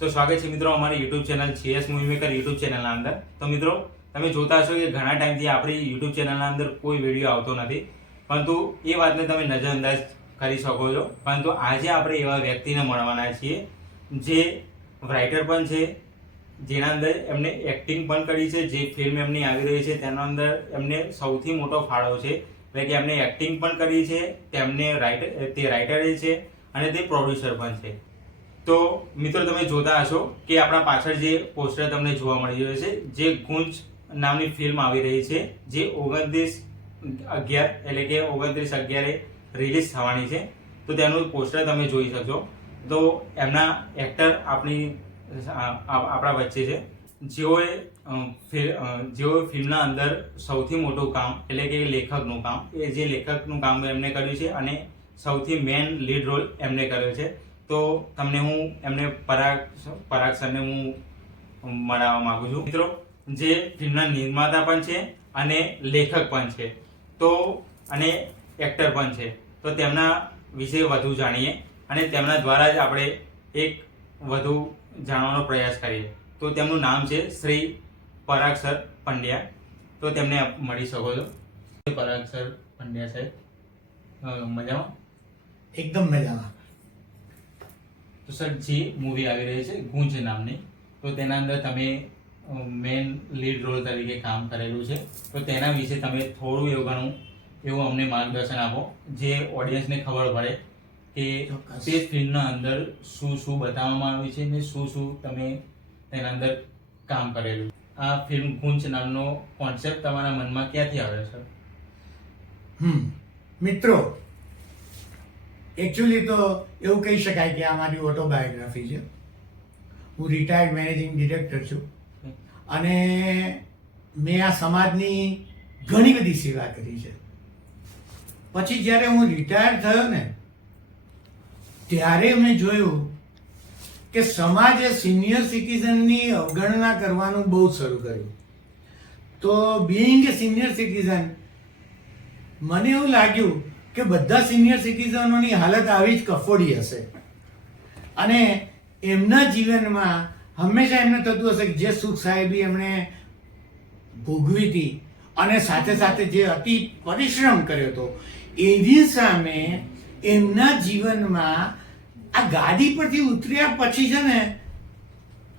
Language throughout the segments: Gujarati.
તો સ્વાગત છે મિત્રો, અમારી YouTube channel CS movie maker YouTube ચેનલના અંદર. તો મિત્રો, તમે જોતા હશો કે ઘણા ટાઈમથી આપણી યુટ્યુબ ચેનલના અંદર કોઈ વીડિયો આવતો નથી. પરંતુ એ વાતને તમે નજરઅંદાજ કરી શકો છો. પરંતુ આજે આપણે એવા વ્યક્તિને મળવાના છીએ, જે રાઇટર પણ છે, જેના અંદર એમને એક્ટિંગ પણ કરી છે, જે ફિલ્મ એમની આવી રહી છે, તેના અંદર એમને સૌથી મોટો ફાળો છે. એટલે કે એમને એક્ટિંગ પણ કરી છે, તેમને રાઇટર તે રાઇટરે છે, અને તે પ્રોડ્યુસર પણ છે. તો મિત્રો, તમે જોતા હશો કે આપણા પાછળ જે પોસ્ટર તમને જોવા મળી રહ્યો છે, જે ગુંજ નામની ફિલ્મ આવી રહી છે, જે ઓગણત્રીસ અગિયાર એટલે કે ઓગણત્રીસ અગિયારે રિલીઝ થવાની છે. તો તેનું પોસ્ટર તમે જોઈ શકશો. તો એમના એક્ટર આપણી આપણા વચ્ચે છે. જેઓએ જેઓ ફિલ્મના અંદર સૌથી મોટું કામ એટલે કે લેખકનું કામ, એ જે લેખકનું કામ એમને કર્યું છે અને સૌથી મેન લીડ રોલ એમને કર્યો છે. તો તમને હું, એમને પરાગ પરાગ સરને હું મળવા માંગુ છું. મિત્રો, જે ફિલ્મના નિર્માતા પણ છે અને લેખક પણ છે. તો, અને એક્ટર પણ છે. તો તેમના વિશે વધુ જાણીએ અને તેમના દ્વારા જ આપણે એક વધુ જાણવાનો પ્રયાસ કરીએ. તો તેમનું નામ છે શ્રી પરાગ સર પંડ્યા. તો તેમને મળી શકો છો. પરાગ સર પંડ્યા સાહેબ મજામાં? એકદમ મજામાં. તો સર જે મૂવી આવી રહી છે ગુંજ નામની તો તેના અંદર તમે મેન લીડ રોલ તરીકે કામ કરેલું છે. તો તેના વિશે તમે થોડું એવું ઘણું એવું અમને માર્ગદર્શન આપો જે ઓડિયન્સને ખબર પડે કે. તે ફિલ્મના અંદર શું શું બતાવવામાં આવ્યું છે ને શું શું તમે તેના અંદર કામ કરેલું. આ ફિલ્મ ગુંજ નામનો કોન્સેપ્ટ તમારા મનમાં ક્યાંથી આવ્યો સર? હમ મિત્રો એકચ્યુઅલી તો એવું કહી શકાય કે આ મારી ઓટોબાયોગ્રાફી છે. હું રિટાયર્ડ મેનેજિંગ ડિરેક્ટર છું. અને મેં આ સમાજની ઘણી બધી સેવા કરી છે. પછી જ્યારે હું રિટાયર થયો ને, ત્યારે મેં જોયું કે સમાજે સિનિયર સિટીઝનની અવગણના કરવાનું બહુ શરૂ કર્યું. તો બિઈંગ સિનિયર સિટીઝન મને એવું લાગ્યું કે બધા સિનિયર સિટીઝનોની હાલત આવી જ કફોડી હશે. અને એમના જીવનમાં હંમેશા એમને થતું હશે કે જે સુખ સાહેબી એમણે ભોગવી હતી અને સાથે સાથે જે અતિ પરિશ્રમ કર્યો હતો, એની સામે એમના જીવનમાં આ ગાડી પરથી ઉતર્યા પછી છે ને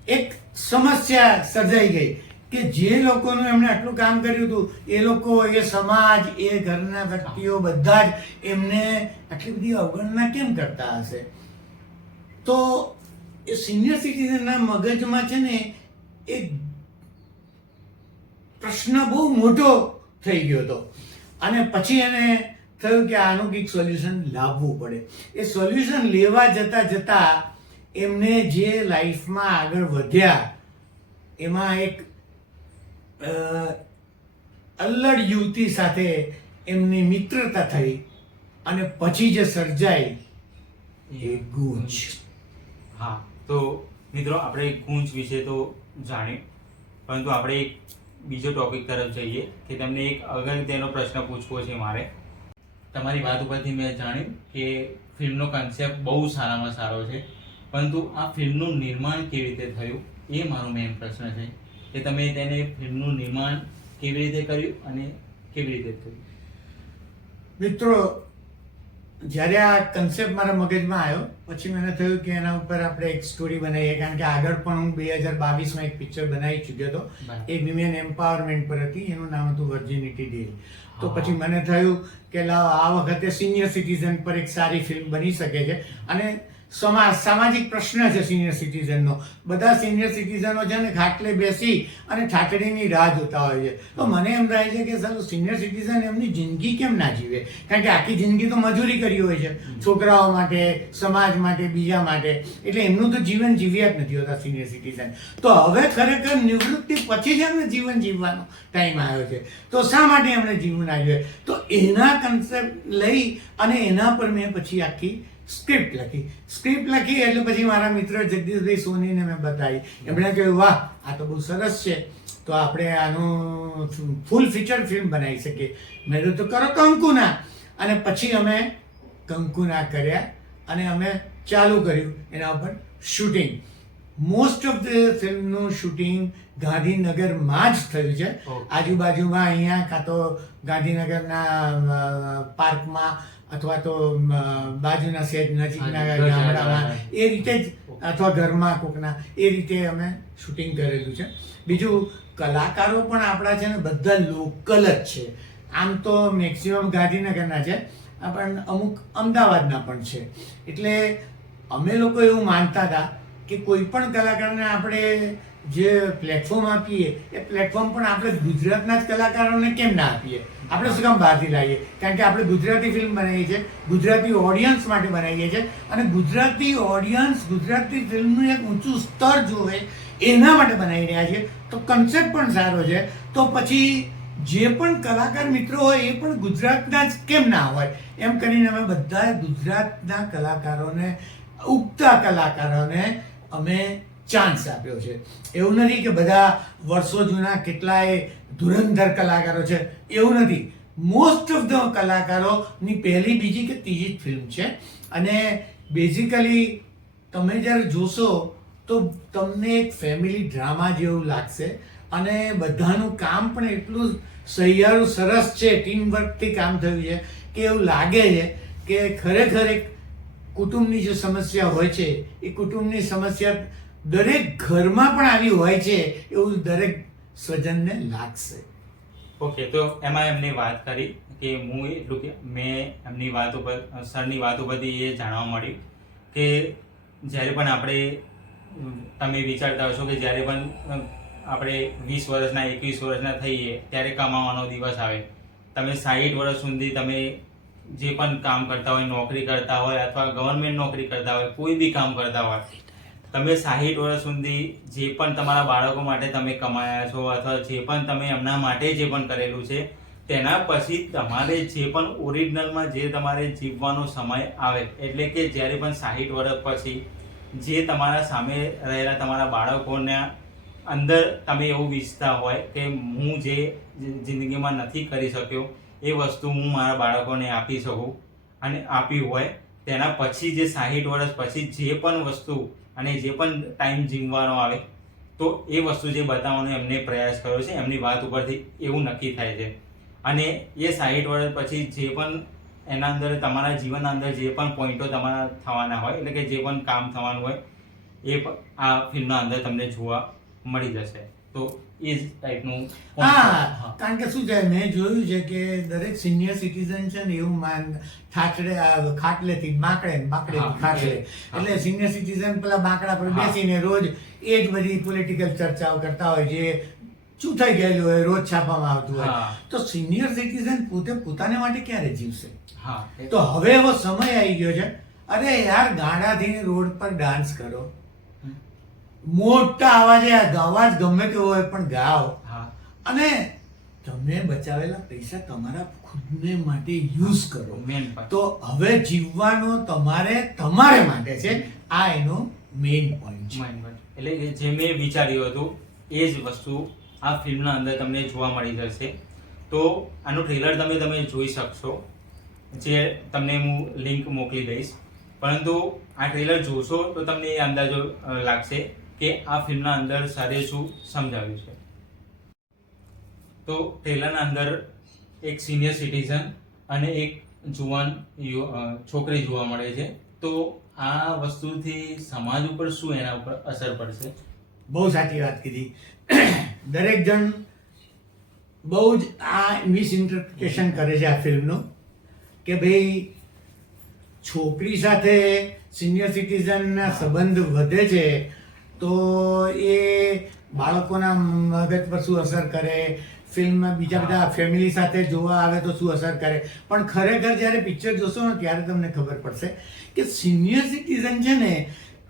એક સમસ્યા સર્જાઈ ગઈ. કે જે લોકોનું એમણે આટલું કામ કર્યું હતું, એ લોકો, એ સમાજ, એ ઘરના વ્યક્તિઓ બધા જ એમને આટલી બધી અવગણના કેમ કરતા હશે? તો એ સિનિયર સિટીઝનના મગજમાં છે ને એ પ્રશ્ન બહુ મોટો થઈ ગયો હતો. અને પછી એને થયું કે આનું કંઈક સોલ્યુશન લાવવું પડે. એ સોલ્યુશન લેવા જતા જતા એમને જે લાઈફમાં આગળ વધ્યા, એમાં એક અલ્લડ યુવતી સાથે એમની મિત્રતા થઈ અને પછી જે સર્જાય એ ગુંજ. હા તો મિત્રો આપણે ગુંજ વિશે તો જાણ્યું પરંતુ આપણે એક બીજો ટોપિક તરફ જઈએ કે તમને એક અગત્યનો પ્રશ્ન પૂછવો છે મારે. તમારી વાત ઉપરથી મેં જાણ્યું કે ફિલ્મનો કન્સેપ્ટ બહુ સારામાં સારો છે પરંતુ આ ફિલ્મનું નિર્માણ કેવી રીતે થયું એ મારો મેઇન પ્રશ્ન છે. કે તમે તેને ફિલ્મનું નિર્માણ કેવી રીતે કર્યું અને કેવી રીતે થયું મિત્રો જ્યારે આ કન્સેપ્ટ મારા મગજમાં આવ્યો પછી મને થયું કે એના ઉપર આપણે એક સ્ટોરી બનાવીએ કારણ કે આગળ પણ હું બે હજાર બાવીસમાં એક પિક્ચર બનાવી ચૂક્યો હતો. એ વિમેન એમ્પાવરમેન્ટ પર હતી એનું નામ હતું વર્જિનિટી ડીલ તો પછી મને થયું કે લાવ આ વખતે સિનિયર સિટીઝન પર એક સારી ફિલ્મ બની શકે છે. અને સમાજ સામાજિક પ્રશ્ન છે સિનિયર સિટીઝનનો બધા સિનિયર સિટીઝનો છે ને ખાટલે બેસી અને ઠાકડીની રાહ જોતા હોય છે. તો મને એમ થાય છે કે સારું સિનિયર સિટીઝન એમની જિંદગી કેમ ના જીવે? કારણ કે આખી જિંદગી તો મજૂરી કરી હોય છે. છોકરાઓ માટે સમાજ માટે બીજા માટે. એટલે એમનું તો જીવન જીવ્યા જ નથી હોતા સિનિયર સિટીઝન તો હવે ખરેખર નિવૃત્તિ પછી જ એમને જીવન જીવવાનો ટાઈમ આવ્યો છે. તો શા માટે એમણે જીવન આવ્યું તો એના કન્સેપ્ટ લઈ અને એના પર મેં પછી આખી સ્ક્રિપ્ટ લખી. સ્ક્રિપ્ટ લખી એટલે પછી મારા મિત્ર જગદીશભાઈ સોનીને મેં બતાવી. એમણે કહ્યું, વાહ, આ તો બહુ સરસ છે. તો આપણે આનું ફૂલ ફીચર ફિલ્મ બનાવી શકીએ. મેં તો કરો કંકુના. અને પછી અમે કંકુના કર્યા અને અમે ચાલુ કર્યું એના ઉપર શૂટિંગ. મોસ્ટ ઓફ ધ ફિલ્મનું શૂટિંગ ગાંધીનગરમાં જ થયું છે. આજુબાજુમાં અહીંયા કાં તો ગાંધીનગરના પાર્કમાં અથવા તો બાજુના સેજ નજીકના ગામડામાં એ રીતે જ અથવા ઘરમાં કોકના એ રીતે અમે શૂટિંગ કરેલું છે. બીજું કલાકારો પણ આપણા છે ને બધા લોકલ જ છે. આમ તો મેક્સિમમ ગાંધીનગરના છે પણ અમુક અમદાવાદના પણ છે. એટલે અમે લોકો એવું માનતા હતા કે કોઈ પણ કલાકારને આપણે જે પ્લેટફોર્મ આપીએ, એ પ્લેટફોર્મ પણ આપણે ગુજરાતના જ કલાકારોને કેમ ના આપીએ? આપણે શું કામ બહારથી લાવીએ? કારણ કે આપણે ગુજરાતી ફિલ્મ બનાવીએ છીએ, ગુજરાતી ઓડિયન્સ માટે બનાવીએ છીએ અને ગુજરાતી ઓડિયન્સ ગુજરાતી ફિલ્મનું એક ઊંચું સ્તર જોવે એના માટે બનાવી રહ્યા છીએ તો કન્સેપ્ટ પણ સારો છે. તો પછી જે પણ કલાકાર મિત્રો હોય, એ પણ ગુજરાતના જ કેમ ના હોય? એમ કરીને અમે બધા ગુજરાતના કલાકારોને, ઉગતા કલાકારોને અમે ચાન્સ આપ્યો છે. એવું નથી કે બધા વર્ષો જૂના કેટલાય ધુરંધર કલાકારો છે. એવું નથી. મોસ્ટ ઓફ ધ કલાકારોની પહેલી, બીજી કે ત્રીજી ફિલ્મ છે. અને બેઝિકલી તમે જ્યારે જોશો તો તમને એક ફેમિલી ડ્રામા જેવું લાગશે. અને બધાનું કામ પણ એટલું સહિયારું સરસ છે. ટીમ વર્કથી કામ થયું છે કે એવું લાગે છે કે ખરેખર એક કુટુંબની જે સમસ્યા હોય છે, એ કુટુંબની સમસ્યા દરેક ઘરમાં પણ આવી હોય છે, એવું દરેક સ્વજનને લાગશે. ઓકે, તો એમાં એમની વાત કરી કે હું એટલું કે મેં એમની વાત ઉપર, સરની વાત ઉપરથી એ જાણવા મળ્યું કે જ્યારે પણ આપણે, તમે વિચારતા હશો કે જ્યારે પણ આપણે વીસ વર્ષના, એકવીસ વર્ષના થઈએ ત્યારે કમાવાનો દિવસ આવે. તમે સાહીઠ વર્ષ સુધી તમે જે પણ કામ કરતા હોય, નોકરી કરતા હોય અથવા ગવર્મેન્ટ નોકરી કરતા હોય, કોઈ બી કામ કરતા હોય, તમે સાહીઠ વર્ષ સુધી જે પણ તમારા બાળકો માટે તમે કમાયા છો અથવા જે પણ તમે એમના માટે જે પણ કરેલું છે, તેના પછી તમારે જે પણ ઓરિજિનલમાં જે તમારે જીવવાનો સમય આવે, એટલે કે જ્યારે પણ સાહીઠ વર્ષ પછી જે તમારા સામે રહેલા તમારા બાળકોના અંદર તમે એવું વિચતા હોય કે હું જે જિંદગીમાં નથી કરી શક્યો એ વસ્તુ હું મારા બાળકોને આપી શકું અને આપી હોય તેના પછી જે સાહીઠ વર્ષ પછી જે પણ વસ્તુ અને જે પણ ટાઈમ જીવવાનો આવે, તો એ વસ્તુ જે બતાવવાનો એમને પ્રયાસ કર્યો છે, એમની વાત ઉપરથી એવું નક્કી થાય છે. અને એ સાહીઠ વર્ષ પછી જે પણ એના અંદર તમારા જીવનના અંદર જે પણ પોઈન્ટો તમારા થવાના હોય, એટલે કે જે પણ કામ થવાનું હોય, એ આ ફિલ્મના અંદર તમને જોવા મળી જશે. તો એ જ ટાઈપનું હા કારણ કે શું છે મેં જોયું છે કે દરેક સિનિયર સિટીઝન છે ને એવું માન ઠાકડે ખાટલેથી બાકડે ને ખાટલે. એટલે સિનિયર સિટીઝન પેલા બાંકડા પર બેસીને રોજ એ જ બધી પોલિટિકલ ચર્ચાઓ કરતા હોય જે ચૂંટાઈ ગયેલું હોય રોજ છાપવામાં આવતું હોય. તો સિનિયર સિટીઝન પોતે પોતાને માટે ક્યારે જીવશે? હા તો હવે એવો સમય આવી ગયો છે અરે યાર ગાડાથી રોડ પર ડાન્સ કરો. મોટા અવાજે અવાજ ગમે તેવો હોય પણ ગાઓ. હા. અને તમે બચાવેલા પૈસા તમારા ખુદને માટે યુઝ કરો. મેન તો હવે જીવવાનો તમારે તમારે માટે છે. આ એનો મેઇન પોઈન્ટ છે. એટલે જે મેં વિચાર્યું હતું એ જ વસ્તુ આ ફિલ્મના અંદર તમને જોવા મળી જશે. તો આનું ટ્રેલર તમે તમે જોઈ શકશો જે તમને હું લિંક મોકલી દઈશ. પરંતુ આ ટ્રેલર જોશો તો તમને એ અંદાજો લાગશે કે આ ફિલ્મના અંદર સારે શું સમજાવ્યું છે? તો ટ્રેલરના અંદર એક સિનિયર સિટીઝન અને એક જુવાન છોકરી જોવા મળે છે. તો આ વસ્તુથી સમાજ ઉપર શું એના ઉપર અસર પડશે? બહુ સાચી વાત કીધી. દરેક જણ બહુ જ આ મિસઇન્ટરપ્રિટેશન કરે છે આ ફિલ્મનું કે ભાઈ છોકરી સાથે સિનિયર સિટીઝનના સંબંધ વધે છે તો એ બાળકોના મગજ પર શું અસર કરે? ફિલ્મમાં બીજા બધા ફેમિલી સાથે જોવા આવે તો શું અસર કરે? પણ ખરેખર જ્યારે પિક્ચર જોશો ને ત્યારે તમને ખબર પડશે કે સિનિયર સિટીઝન છે ને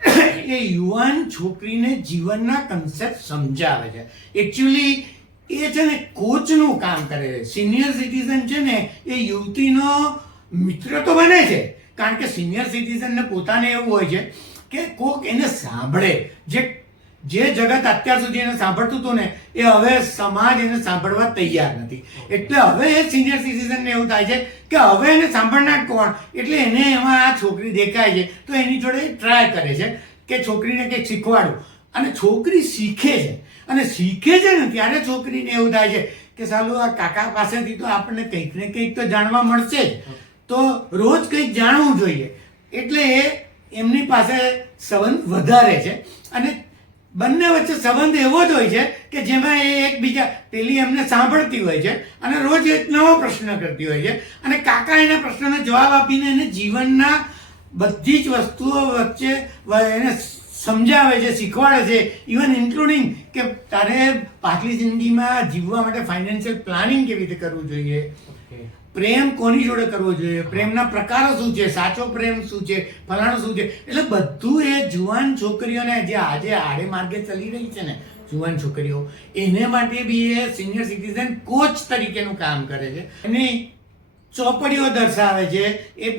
એ યુવાન છોકરીને જીવનના કન્સેપ્ટ સમજાવે છે. એકચ્યુઅલી એ છે ને કોચનું કામ કરે છે. સિનિયર સિટીઝન છે ને એ યુવતીનો મિત્ર તો બને છે. કારણ કે સિનિયર સિટીઝનને પોતાને એવું હોય છે કે કોક એને સાંભળે. જે જે જગત અત્યાર સુધી એને સાંભળતું હતું ને એ હવે સમાજ એને સાંભળવા તૈયાર નથી. એટલે હવે એ સિનિયર સિટીઝનને એવું થાય છે કે હવે એને સાંભળનાર કોણ? એટલે એને એમાં આ છોકરી દેખાય છે. તો એની જોડે ટ્રાય કરે છે કે છોકરીને કંઈક શીખવાડું. અને છોકરી શીખે છે. અને શીખે છે ને ત્યારે છોકરીને એવું થાય છે કે સાલું આ કાકા પાસેથી તો આપણને કંઈક ને કંઈક તો જાણવા મળશે જ. તો રોજ કંઈક જાણવું જોઈએ. એટલે એ એમની પાસે સંબંધ વધારે છે. અને બંને વચ્ચે સંબંધ એવો જ હોય છે કે જેમાં એ એકબીજા પેલી એમને સાંભળતી હોય છે અને રોજ એક નવો પ્રશ્ન કરતી હોય છે. અને કાકા એના પ્રશ્નનો જવાબ આપીને એને જીવનના બધી જ વસ્તુઓ વચ્ચે એને સમજાવે છે, શીખવાડે છે. ઇવન ઇન્ક્લુડિંગ કે તારે પાછલી જિંદગીમાં જીવવા માટે ફાઇનાન્શિયલ પ્લાનિંગ કેવી રીતે કરવું જોઈએ. પ્રેમ કોની જોડે કરવો જોઈએ? પ્રેમના પ્રકારો શું છે? સાચો પ્રેમ શું છે? ફલાણું શું છે? એટલે બધું એ જુવાન છોકરીઓને જે આજે આડે માર્ગે ચલી રહી છે ને, જુવાન છોકરીઓ, એને માટે B A senior citizen coach તરીકેનું કામ કરે છે. અને ચોપડીઓ દર્શાવે છે. એ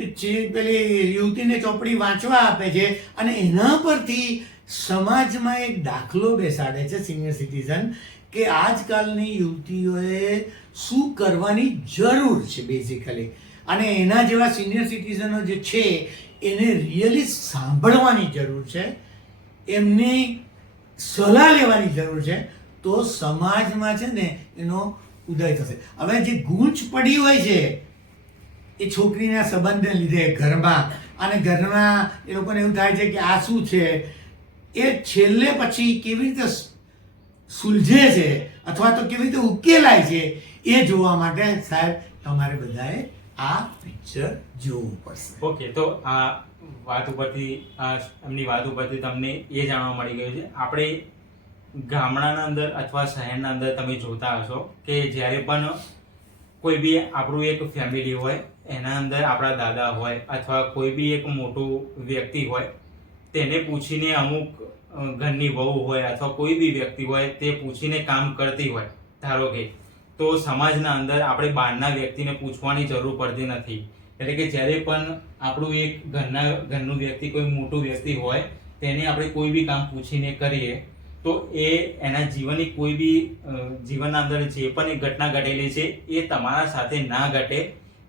પેલી યુવતીને ચોપડી વાંચવા આપે છે. અને એના પરથી સમાજમાં એક દાખલો બેસાડે છે સિનિયર સિટીઝન કે આજકાલની યુવતીઓએ શું કરવાની જરૂર છે બેઝિકલી અને એના જેવા સિનિયર સિટીઝનો જે છે, એને રિયલી સાંભળવાની જરૂર છે, એમની સલાહ લેવાની જરૂર છે, તો સમાજમાં છે ને એનો ઉદય થશે. હવે જે ગૂંચ પડી હોય છે, એ છોકરીના સંબંધને લીધે ઘરમાં, અને ઘરમાં એ લોકોને એવું થાય છે કે આ શું છે, એ છેલ્લે પછી કેવી રીતે સુલઝે છે, અથવા તો કેવી રીતે ઉકેલાય છે એ જોવા માટે સાહેબ, તમારે બધાએ આ પિક્ચર જોવું પડશે. ઓકે, તો આ વાત ઉપરથી એમની વાત ઉપરથી તમને એ જાણવા મળી ગયું છે. આપણે ગામડાના અંદર અથવા શહેરના અંદર તમે જોતા હશો કે જ્યારે પણ કોઈ બી આપણું એક ફેમિલી હોય, એના અંદર આપણા દાદા હોય અથવા કોઈ બી એક મોટું વ્યક્તિ હોય, તેને પૂછીને અમુક ઘરની વહુ હોય અથવા કોઈ બી વ્યક્તિ હોય, તે પૂછીને કામ કરતી હોય, ધારો કે તો સમાજના અંદર આપણે બહારના વ્યક્તિને પૂછવાની જરૂર પડતી નથી. એટલે કે જ્યારે પણ આપણું એક ઘરના ઘરનું વ્યક્તિ કોઈ મોટું વ્યક્તિ હોય તેને આપણે કોઈ બી કામ પૂછીને કરીએ તો એ એના જીવનની કોઈ બી જીવનના અંદર જે પણ એક ઘટના ઘટેલી છે એ તમારા સાથે ના ઘટે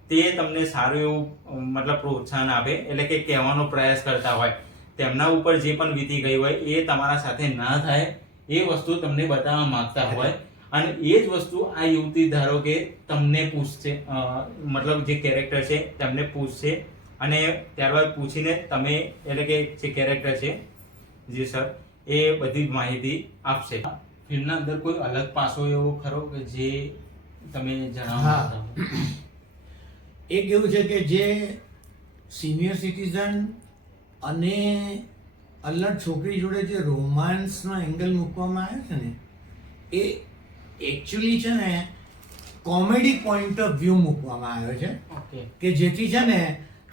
તે તમને સારું એવું મતલબ પ્રોત્સાહન આપે એટલે કે કહેવાનો પ્રયાસ કરતા હોય. તેમના ઉપર જે પણ વીતી ગઈ હોય એ તમારા સાથે ના થાય એ વસ્તુ તમને બતાવવા માંગતા હોય. અને એ જ વસ્તુ આ યુવતી ધારો કે તમને પૂછશે મતલબ જે કેરેક્ટર છે તમને પૂછશે અને ત્યારબાદ પૂછીને તમે એટલે કે જે કેરેક્ટર છે જે સર એ બધી માહિતી આપશે ફિલ્મના અંદર કોઈ અલગ પાસો એવો ખરો કે જે તમે જણાવો? એક એવું છે કે જે સિનિયર સિટીઝન અને અલગ છોકરી જોડે જે રોમાન્સનો એંગલ મૂકવામાં આવ્યો છે ને એ એકચ્યુઅલી છે ને કોમેડી પોઈન્ટ ઓફ વ્યૂ મૂકવામાં આવ્યો છે. કે જેથી છે ને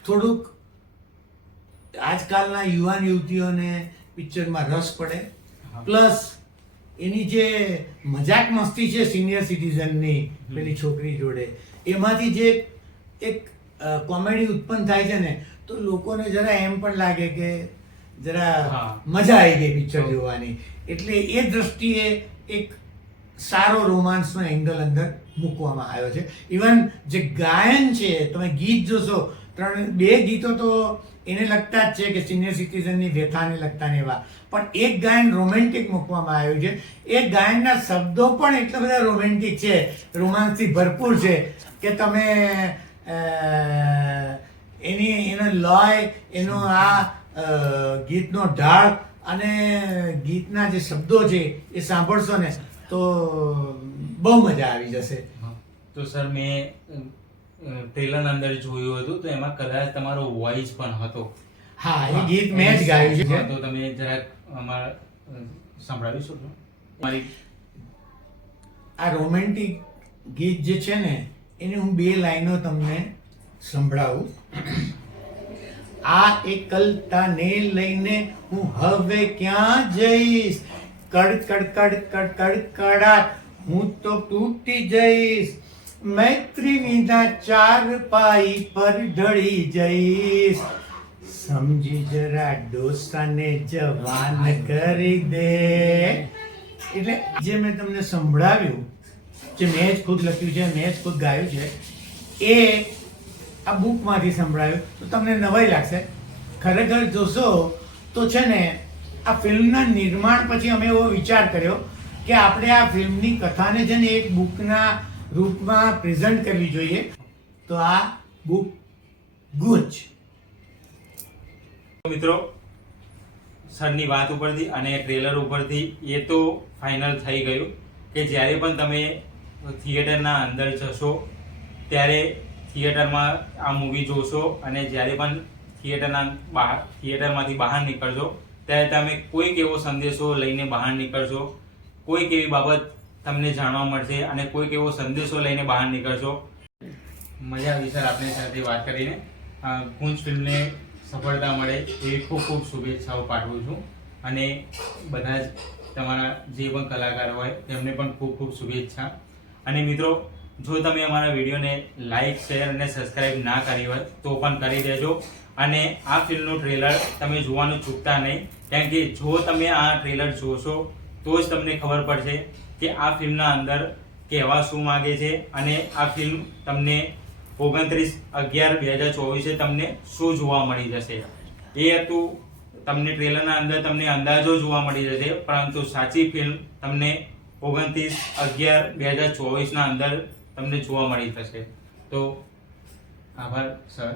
થોડુંક આજકાલના યુવાન યુવતીઓને પિક્ચરમાં રસ પડે. પ્લસ એની જે મજાક મસ્તી છે સિનિયર સિટીઝનની પેલી છોકરી જોડે એમાંથી જે એક કોમેડી ઉત્પન્ન થાય છે ને તો લોકોને જરા એમ પણ લાગે કે જરા મજા આવી ગઈ પિક્ચર જોવાની. એટલે એ દ્રષ્ટિએ એક સારો રોમાન્સનો એંગલ અંદર મૂકવામાં આવ્યો છે. ઇવન જે ગાયન છે, તમે ગીત જોશો, ત્રણ, બે ગીતો તો એને લગતા જ છે કે સિનિયર સિટીઝનની વ્યથાને લગતા ને એવા. પણ એક ગાયન રોમેન્ટિક મૂકવામાં આવ્યું છે. એ ગાયનના શબ્દો પણ એટલા બધા રોમેન્ટિક છે, રોમાન્સથી ભરપૂર છે, કે તમે એની, એનો લય, એનો આ ગીતનો ઢાળ અને ગીતના જે શબ્દો છે, એ સાંભળશો ને તો બહુ મજા આવી જશે. તો સર મેં ટ્રેલર અંદર જોયું હતું તો એમાં કદાચ તમારો વોઇસ પણ હતો. હા એ ગીત મેં જ ગાયું છે. તો તમે જરાક અમારા સંભળાવી શકો મારી આ રોમેન્ટિક ગીત જે છે ને એની હું બે લાઈનો તમને સંભળાવું. આ એકલતાને લઈને હું હવે ક્યાં જઈશ? કડ કડ કડ કડ કડ કડાટ હું તો તૂટી જઈશ. મૈત્રી વિના ચાર પાઈ પર ઢળી જઈશ. સમજી જરા, ડોસાને જવાન કરી દે. એટલે જે મેં તમને સંભળાવ્યું, જે મેં જ ખુદ લખ્યું છે, મેં જ ખુદ ગાયું છે, એ આ બુકમાંથી સંભળાયું. તો તમને નવાઈ લાગશે. ખરેખર જોશો તો છે ને આ ફિલ્મના નિર્માણ પછી અમે એવો વિચાર કર્યો કે આપણે આ ફિલ્મની કથાને છે ને એક બુકના રૂપમાં પ્રેઝન્ટ કરવી જોઈએ. તો આ બુક ગુંજ. મિત્રો, સરની વાત ઉપરથી અને ટ્રેલર ઉપરથી એ તો ફાઇનલ થઈ ગયું કે જ્યારે પણ તમે થિયેટરના અંદર જશો, ત્યારે થિયેટરમાં આ મૂવી જોશો અને જ્યારે પણ થિયેટરના બહાર, થિયેટરમાંથી બહાર નીકળશો ત્યારે તમે કોઈક એવો સંદેશો લઈને બહાર નીકળશો. કોઈક એવી બાબત તમને જાણવા મળશે અને કોઈક એવો સંદેશો લઈને બહાર નીકળશો. મજા આવી સર આપની સાથે વાત કરીને. ગુંજ ફિલ્મને સફળતા મળે એવી ખૂબ ખૂબ શુભેચ્છાઓ પાઠવું છું. અને બધા જ તમારા જે પણ કલાકાર હોય તેમને પણ ખૂબ ખૂબ શુભેચ્છા. અને મિત્રો, જો તમે અમારા વિડીયોને લાઈક શેર અને સબસ્ક્રાઇબ ના કરી હોય તો પણ કરી દેજો. અને આ ફિલ્મનું ટ્રેલર તમે જોવાનું ચૂકતા નહીં. કારણ કે જો તમે આ ટ્રેલર જોશો, તો જ તમને ખબર પડશે કે આ ફિલ્મના અંદર કહેવા શું માગે છે અને આ ફિલ્મ તમને ઓગણત્રીસ અગિયાર બે હજાર ચોવીસે તમને શું જોવા મળી જશે. એ હતું તમને ટ્રેલરના અંદર તમને અંદાજો જોવા મળી જશે, પરંતુ સાચી ફિલ્મ તમને ઓગણત્રીસ અગિયાર બે હજાર ચોવીસના અંદર તમને જોવા મળી થશે તો આભાર, સર.